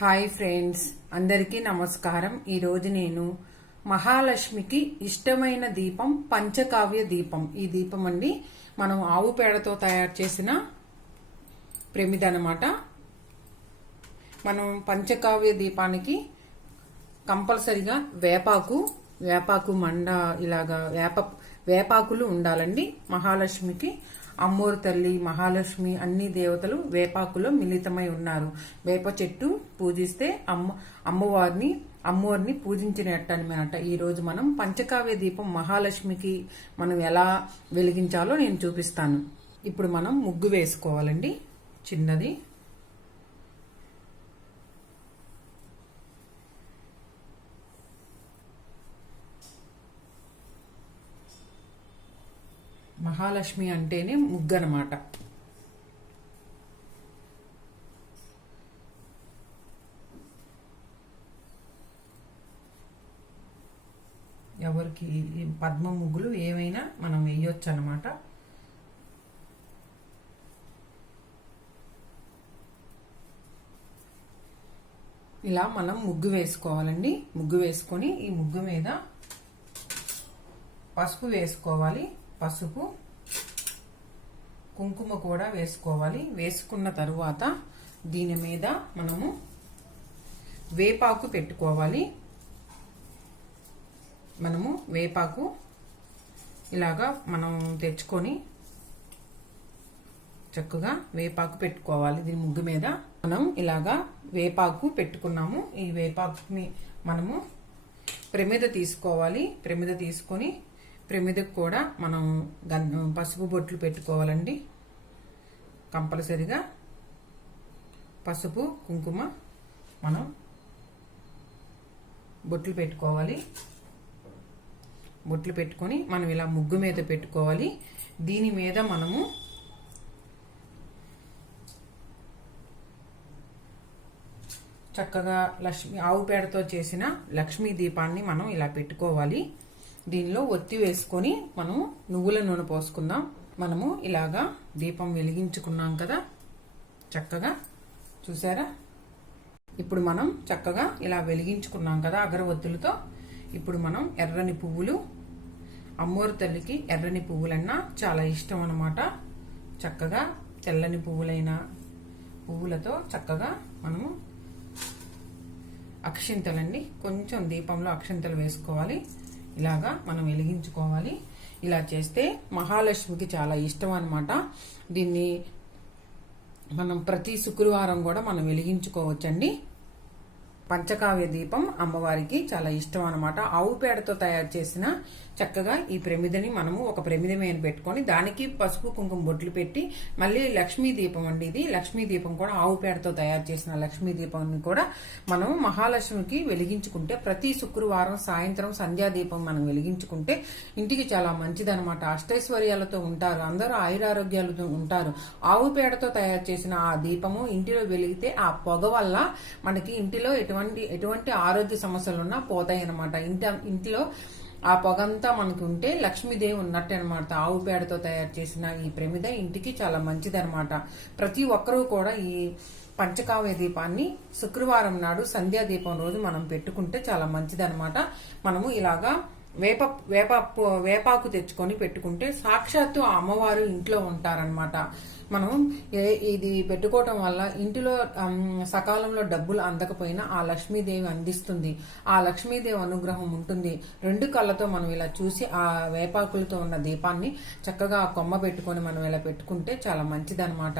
Hi friends, అందరికీ నమస్కారం. ఈరోజు నేను మహాలక్ష్మికి ఇష్టమైన దీపం పంచకావ్య దీపం. ఈ దీపం అండి మనం ఆవు పేడతో తయారు చేసిన ప్రమిద అన్నమాట. మనం పంచకావ్య దీపానికి కంపల్సరిగా వేపాకు మండ ఇలాగా వేపాకులు ఉండాలండి. మహాలక్ష్మికి అమ్మోరు తల్లి, మహాలక్ష్మి అన్ని దేవతలు వేపాకులో మిళితమై ఉన్నారు. వేప చెట్టు పూజిస్తే అమ్మవారిని పూజించినట్టు అనమాట. ఈ రోజు మనం పంచకావ్య దీపం మహాలక్ష్మికి మనం ఎలా వెలిగించాలో నేను చూపిస్తాను. ఇప్పుడు మనం ముగ్గు వేసుకోవాలండి. చిన్నది మహాలక్ష్మి అంటేనే ముగ్గు అన్నమాట. ఎవరికి పద్మ ముగ్గులు ఏమైనా మనం వేయొచ్చు అన్నమాట. ఇలా మనం ముగ్గు వేసుకోవాలండి. ముగ్గు వేసుకొని ఈ ముగ్గు మీద పసుపు వేసుకోవాలి. పసుపు, కుంకుమ కూడా వేసుకోవాలి. వేసుకున్న తరువాత దీని మీద మనము వేపాకు పెట్టుకోవాలి. మనము వేపాకు ఇలాగా మనం తెచ్చుకొని చక్కగా వేపాకు పెట్టుకోవాలి. దీని ముగ్గు మీద మనం ఇలాగా వేపాకు పెట్టుకున్నాము. ఈ వేపాకుని మనము ప్రమిద తీసుకోవాలి. ప్రమిద తీసుకొని ప్రమిదకు కూడా మనం పసుపు బొట్లు పెట్టుకోవాలండి. కంపల్సరిగా పసుపు, కుంకుమ మనం బొట్లు పెట్టుకోవాలి. బొట్లు పెట్టుకొని మనం ఇలా ముగ్గు మీద పెట్టుకోవాలి. దీని మీద మనము చక్కగా ఆవు పేడతో చేసిన లక్ష్మీ దీపాన్ని మనం ఇలా పెట్టుకోవాలి. దీనిలో ఒత్తి వేసుకొని మనము నువ్వుల నూనె పోసుకుందాం. మనము ఇలాగా దీపం వెలిగించుకున్నాం కదా, చక్కగా చూసారా. ఇప్పుడు మనం చక్కగా ఇలా వెలిగించుకున్నాం కదా అగరవత్తులతో. ఇప్పుడు మనం ఎర్రని పువ్వులు, అమ్మోరు తల్లికి ఎర్రని పువ్వులన్నా చాలా ఇష్టం అన్నమాట. చక్కగా తెల్లని పువ్వులతో చక్కగా మనము అక్షింతలండి, కొంచెం దీపంలో అక్షింతలు వేసుకోవాలి. ఇలాగా మనం వెలిగించుకోవాలి. ఇలా చేస్తే మహాలక్ష్మికి చాలా ఇష్టం అన్నమాట. దీన్ని మనం ప్రతి శుక్రవారం కూడా మనం వెలిగించుకోవచ్చండి. పంచకావ్య దీపం అమ్మవారికి చాలా ఇష్టం అన్నమాట. ఆవు పేడతో తయారు చేసిన చక్కగా ఈ ప్రమిదని మనము ఒక ప్రమిద మీద పెట్టుకొని దానికి పసుపు కుంకుమ బొట్లు పెట్టి మళ్ళీ లక్ష్మీ దీపం అండి. ఇది లక్ష్మీ దీపం కూడా ఆవు పేడతో తయారు చేసిన లక్ష్మీ దీపాన్ని కూడా మనం మహాలక్ష్మికి వెలిగించుకుంటే ప్రతి శుక్రవారం సాయంత్రం సంధ్యాదీపం మనం వెలిగించుకుంటే ఇంటికి చాలా మంచిదనమాట. అష్టైశ్వర్యాలతో ఉంటారు, అందరూ ఆయురారోగ్యాలతో ఉంటారు. ఆవు పేడతో తయారు చేసిన ఆ దీపము ఇంటిలో వెలిగితే ఆ పొగ వల్ల మనకి ఇంటిలో ఎటువంటి ఆరోగ్య సమస్యలు ఉన్నా పోతాయి అనమాట. ఇంటిలో ఆ పొగంతా మనకు ఉంటే లక్ష్మీదేవి ఉన్నట్టు అనమాట. ఆవు పేడతో తయారు చేసిన ఈ ప్రమిద ఇంటికి చాలా మంచిదనమాట. ప్రతి ఒక్కరూ కూడా ఈ పంచకావ్య దీపాన్ని శుక్రవారం నాడు సంధ్యాదీపం రోజు మనం పెట్టుకుంటే చాలా మంచిదనమాట. మనము ఇలాగా వేపాకు తెచ్చుకొని పెట్టుకుంటే సాక్షాత్తు ఆ అమ్మవారు ఇంట్లో ఉంటారనమాట. మనం ఇది పెట్టుకోవటం వల్ల ఇంటిలో సకాలంలో డబ్బులు అందకపోయినా ఆ లక్ష్మీదేవి అందిస్తుంది. ఆ లక్ష్మీదేవి అనుగ్రహం ఉంటుంది. రెండు కళ్ళతో మనం ఇలా చూసి ఆ వేపాకులతో ఉన్న దీపాన్ని చక్కగా ఆ కొమ్మ పెట్టుకొని మనం ఇలా పెట్టుకుంటే చాలా మంచిదనమాట.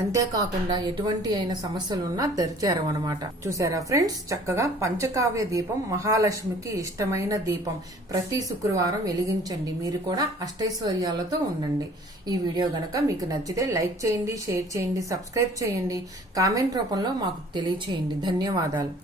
అంతేకాకుండా ఎటువంటి అయిన సమస్యలున్నా దరిచేరం అనమాట. చూసారా ఫ్రెండ్స్, చక్కగా పంచకావ్య దీపం మహాలక్ష్మికి ఇష్టమైన దీపం ప్రతి శుక్రవారం వెలిగించండి. మీరు కూడా అష్టైశ్వర్యాలతో ఉండండి. ఈ వీడియో గనక మీకు నచ్చితే లైక్ చేయండి, షేర్ చేయండి, సబ్స్క్రైబ్ చేయండి, కామెంట్ రూపంలో మాకు తెలియచేయండి. ధన్యవాదాలు.